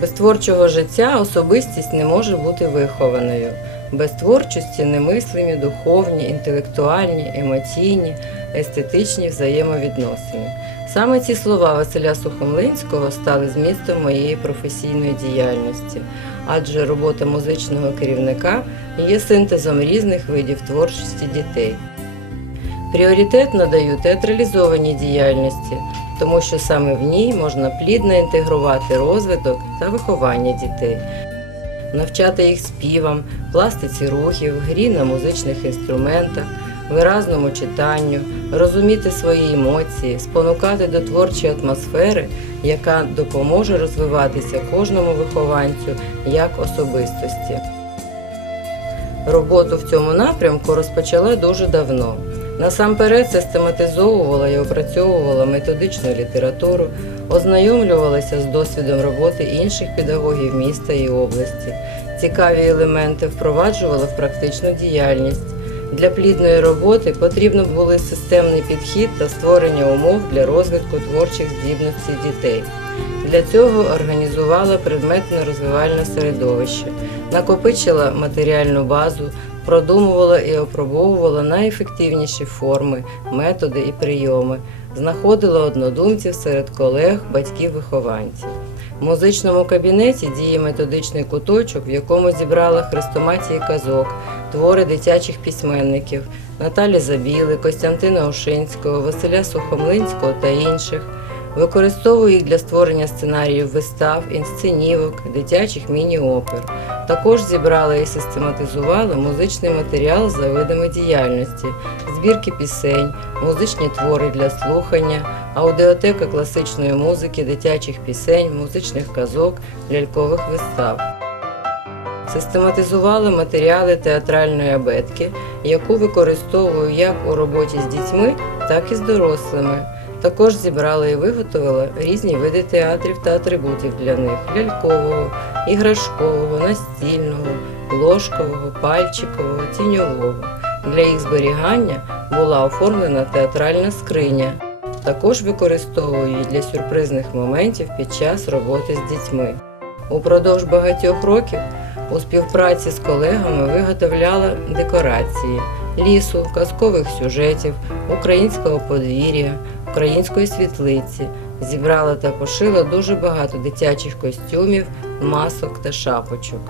Без творчого життя особистість не може бути вихованою. Без творчості немислимі духовні, інтелектуальні, емоційні, естетичні взаємовідносини. Саме ці слова Василя Сухомлинського стали змістом моєї професійної діяльності, адже робота музичного керівника є синтезом різних видів творчості дітей. Пріоритет надаю театралізованій діяльності, тому що саме в ній можна плідно інтегрувати розвиток та виховання дітей, навчати їх співам, пластиці рухів, грі на музичних інструментах, виразному читанню, розуміти свої емоції, спонукати до творчої атмосфери, яка допоможе розвиватися кожному вихованцю як особистості. Роботу в цьому напрямку розпочала дуже давно. Насамперед систематизовувала і опрацьовувала методичну літературу, ознайомлювалася з досвідом роботи інших педагогів міста і області. Цікаві елементи впроваджувала в практичну діяльність. Для плідної роботи потрібно були системний підхід та створення умов для розвитку творчих здібностей дітей. Для цього організувала предметно-розвивальне середовище, накопичила матеріальну базу, продумувала і опробовувала найефективніші форми, методи і прийоми, знаходила однодумців серед колег, батьків, вихованців. В музичному кабінеті діє методичний куточок, в якому зібрала хрестоматії казок, твори дитячих письменників Наталі Забіли, Костянтина Ошинського, Василя Сухомлинського та інших. Використовую їх для створення сценаріїв вистав, інсценівок, дитячих міні-опер. Також зібрала і систематизувала музичний матеріал за видами діяльності, збірки пісень, музичні твори для слухання, аудіотека класичної музики, дитячих пісень, музичних казок, лялькових вистав. Систематизувала матеріали театральної абетки, яку використовую як у роботі з дітьми, так і з дорослими. Також зібрала і виготовила різні види театрів та атрибутів для них: лялькового, іграшкового, настільного, ложкового, пальчикового, тіньового. Для їх зберігання була оформлена театральна скриня. Також використовую її для сюрпризних моментів під час роботи з дітьми. Упродовж багатьох років у співпраці з колегами виготовляла декорації лісу, казкових сюжетів, українського подвір'я, української світлиці. Зібрала та пошила дуже багато дитячих костюмів, масок та шапочок.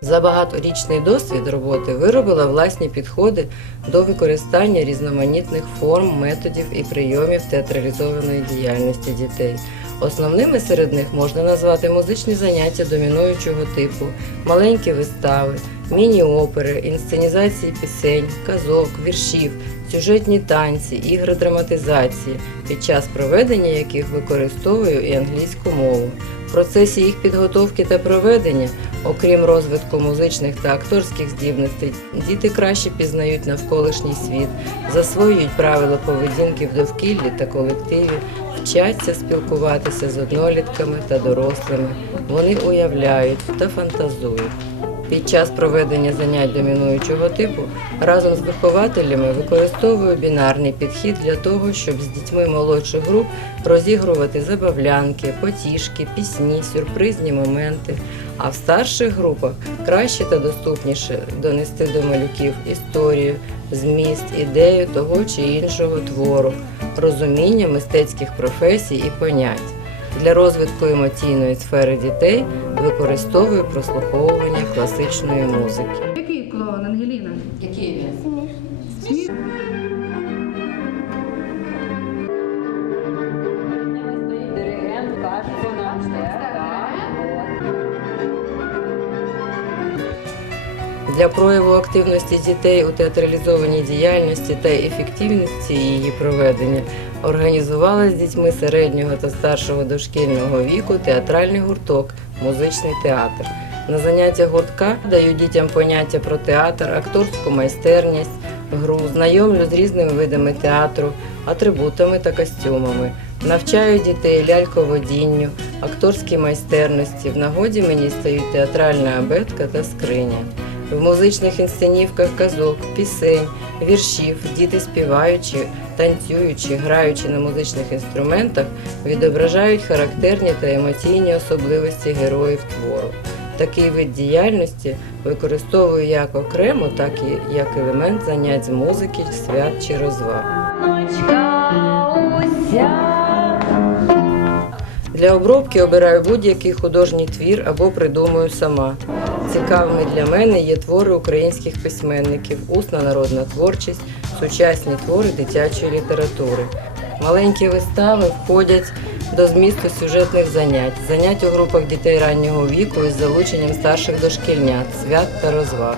За багаторічний досвід роботи виробила власні підходи до використання різноманітних форм, методів і прийомів театралізованої діяльності дітей. Основними серед них можна назвати музичні заняття домінуючого типу, маленькі вистави, міні-опери, інсценізації пісень, казок, віршів, сюжетні танці, ігри драматизації, під час проведення яких використовую і англійську мову. В процесі їх підготовки та проведення, окрім розвитку музичних та акторських здібностей, діти краще пізнають навколишній світ, засвоюють правила поведінки в довкіллі та колективі, вчаться спілкуватися з однолітками та дорослими. Вони уявляють та фантазують. Під час проведення занять домінуючого типу разом з вихователями використовую бінарний підхід для того, щоб з дітьми молодших груп розігрувати забавлянки, потішки, пісні, сюрпризні моменти. А в старших групах краще та доступніше донести до малюків історію, зміст, ідею того чи іншого твору, розуміння мистецьких професій і понять. Для розвитку емоційної сфери дітей використовую прослуховування класичної музики. Для прояву активності дітей у театралізованій діяльності та ефективності її проведення організувала з дітьми середнього та старшого дошкільного віку театральний гурток Музичний театр. На заняття гуртка даю дітям поняття про театр, акторську майстерність, гру, знайомлю з різними видами театру, атрибутами та костюмами. Навчаю дітей ляльководінню, акторській майстерності. В нагоді мені стають театральна абетка та скриня. В музичних інсценівках казок, пісень, віршів діти співаючи, танцюючи, граючи на музичних інструментах, відображають характерні та емоційні особливості героїв твору. Такий вид діяльності використовую як окремо, так і як елемент занять з музики, свят чи розваг. Для обробки обираю будь-який художній твір або придумую сама. Цікавими для мене є твори українських письменників, усна народна творчість, сучасні твори дитячої літератури. Маленькі вистави входять до змісту сюжетних занять, занять у групах дітей раннього віку із залученням старших дошкільнят, свят та розваг.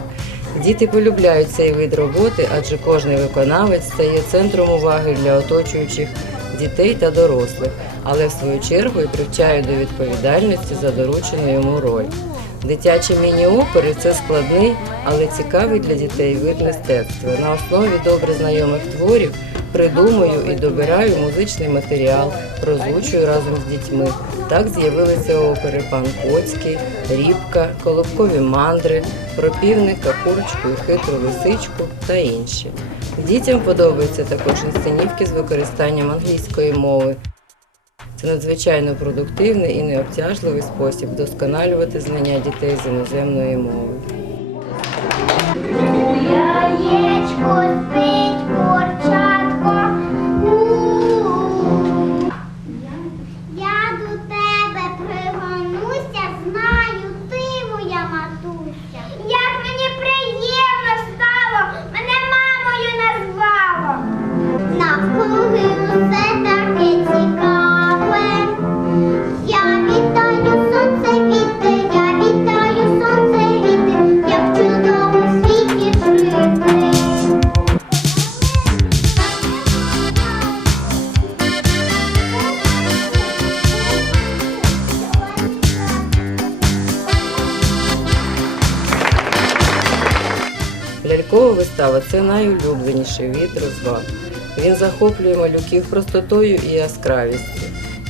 Діти полюбляють цей вид роботи, адже кожний виконавець стає центром уваги для оточуючих дітей та дорослих, але в свою чергу і привчають до відповідальності за доручену йому роль. Дитячі міні-опери це складний, але цікавий для дітей вид мистецтва. На основі добре знайомих творів придумую і добираю музичний матеріал, розвучую разом з дітьми. Так з'явилися опери Пан Коцький, Рібка, Колобкові мандри, про півника, курочку і хитру лисичку та інші. Дітям подобаються також інсценівки з використанням англійської мови. Це надзвичайно продуктивний і необтяжливий спосіб вдосконалювати знання дітей з іноземної мови. Яєчко спить Лялькова вистава це найулюбленіший від розваг. Він захоплює малюків простотою і яскравістю.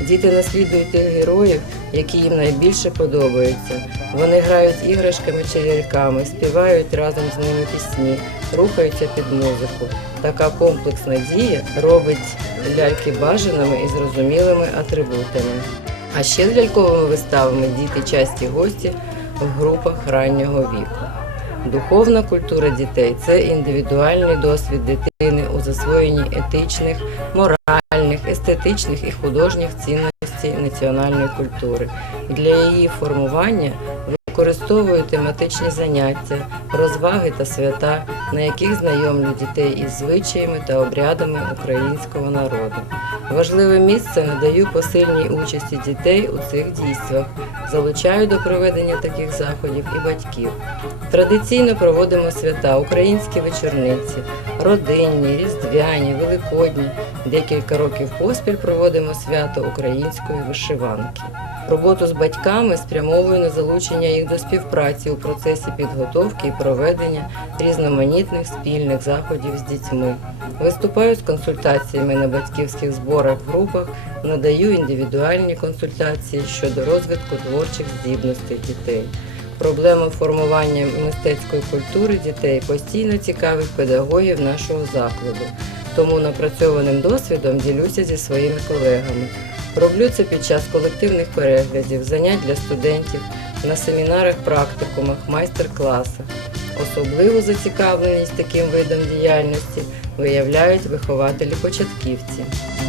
Діти наслідують тих героїв, які їм найбільше подобаються. Вони грають іграшками чи ляльками, співають разом з ними пісні, рухаються під музику. Така комплексна дія робить ляльки бажаними і зрозумілими атрибутами. А ще з ляльковими виставами діти часті гості в групах раннього віку. Духовна культура дітей це індивідуальний досвід дитини у засвоєнні етичних, моральних, естетичних і художніх цінностей національної культури. Для її формування використовую тематичні заняття, розваги та свята, на яких знайомлю дітей із звичаями та обрядами українського народу. Важливе місце надаю посильній участі дітей у цих дійствах, залучаю до проведення таких заходів і батьків. Традиційно проводимо свята, українські вечорниці, родинні, різдвяні, великодні. Декілька років поспіль проводимо свято української вишиванки. Роботу з батьками спрямовую на залучення їх до співпраці у процесі підготовки і проведення різноманітних спільних заходів з дітьми. Виступаю з консультаціями на батьківських зборах в групах, надаю індивідуальні консультації щодо розвитку творчих здібностей дітей. Проблема формування мистецької культури дітей постійно цікавить педагогів нашого закладу. Тому напрацьованим досвідом ділюся зі своїми колегами. Роблю це під час колективних переглядів, занять для студентів, на семінарах, практикумах, майстер-класах. Особливу зацікавленість таким видом діяльності виявляють вихователі-початківці. На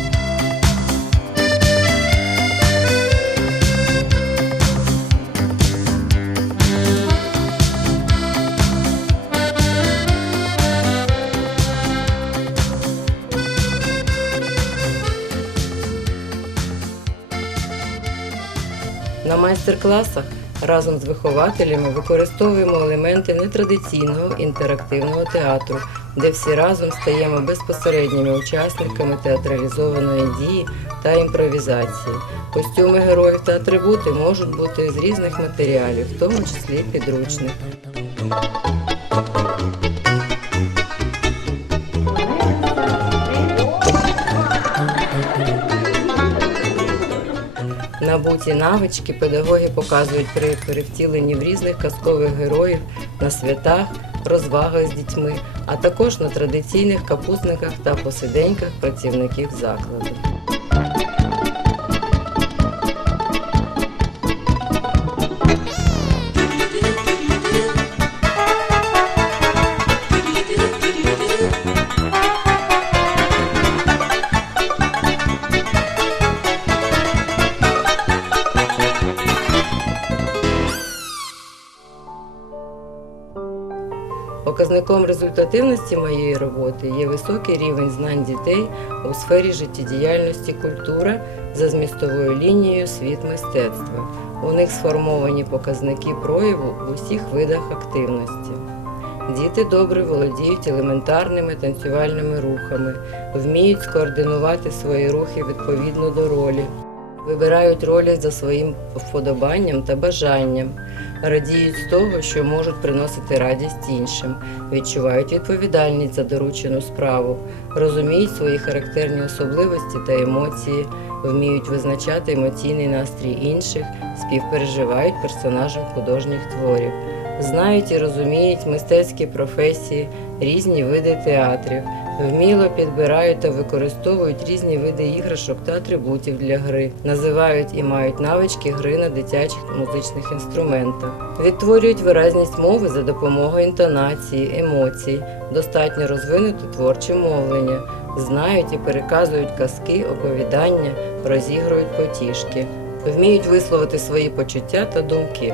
майстер-класах разом з вихователями використовуємо елементи нетрадиційного інтерактивного театру, де всі разом стаємо безпосередніми учасниками театралізованої дії та імпровізації. Костюми героїв та атрибути можуть бути з різних матеріалів, в тому числі підручних. Набуті навички педагоги показують при перевтіленні в різних казкових героїв на святах, розвагах з дітьми, а також на традиційних капустниках та посиденьках працівників закладу. Показником результативності моєї роботи є високий рівень знань дітей у сфері життєдіяльності культура за змістовою лінією світ мистецтва. У них сформовані показники прояву в усіх видах активності. Діти добре володіють елементарними танцювальними рухами, вміють скоординувати свої рухи відповідно до ролі, вибирають ролі за своїм вподобанням та бажанням, радіють з того, що можуть приносити радість іншим, відчувають відповідальність за доручену справу, розуміють свої характерні особливості та емоції, вміють визначати емоційний настрій інших, співпереживають персонажам художніх творів, знають і розуміють мистецькі професії, різні види театрів, вміло підбирають та використовують різні види іграшок та атрибутів для гри, називають і мають навички гри на дитячих музичних інструментах, відтворюють виразність мови за допомогою інтонації, емоцій, достатньо розвинути творче мовлення, знають і переказують казки, оповідання, розігрують потішки, вміють висловити свої почуття та думки.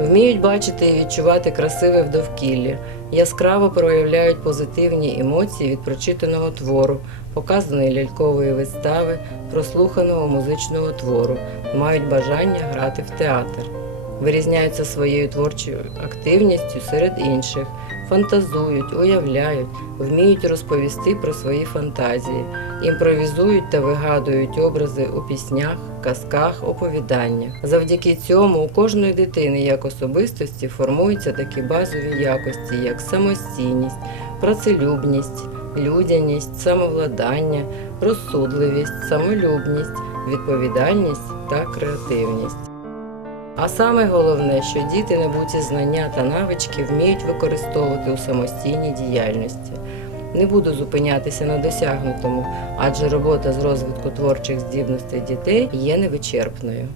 Вміють бачити і відчувати красиве в довкіллі, яскраво проявляють позитивні емоції від прочитаного твору, показаної лялькової вистави, прослуханого музичного твору, мають бажання грати в театр, вирізняються своєю творчою активністю серед інших, фантазують, уявляють, вміють розповісти про свої фантазії, імпровізують та вигадують образи у піснях, казках, оповіданнях. Завдяки цьому у кожної дитини як особистості формуються такі базові якості, як самостійність, працелюбність, людяність, самовладання, розсудливість, самолюбність, відповідальність та креативність. А саме головне, що діти набуті знання та навички вміють використовувати у самостійній діяльності. Не буду зупинятися на досягнутому, адже робота з розвитку творчих здібностей дітей є невичерпною.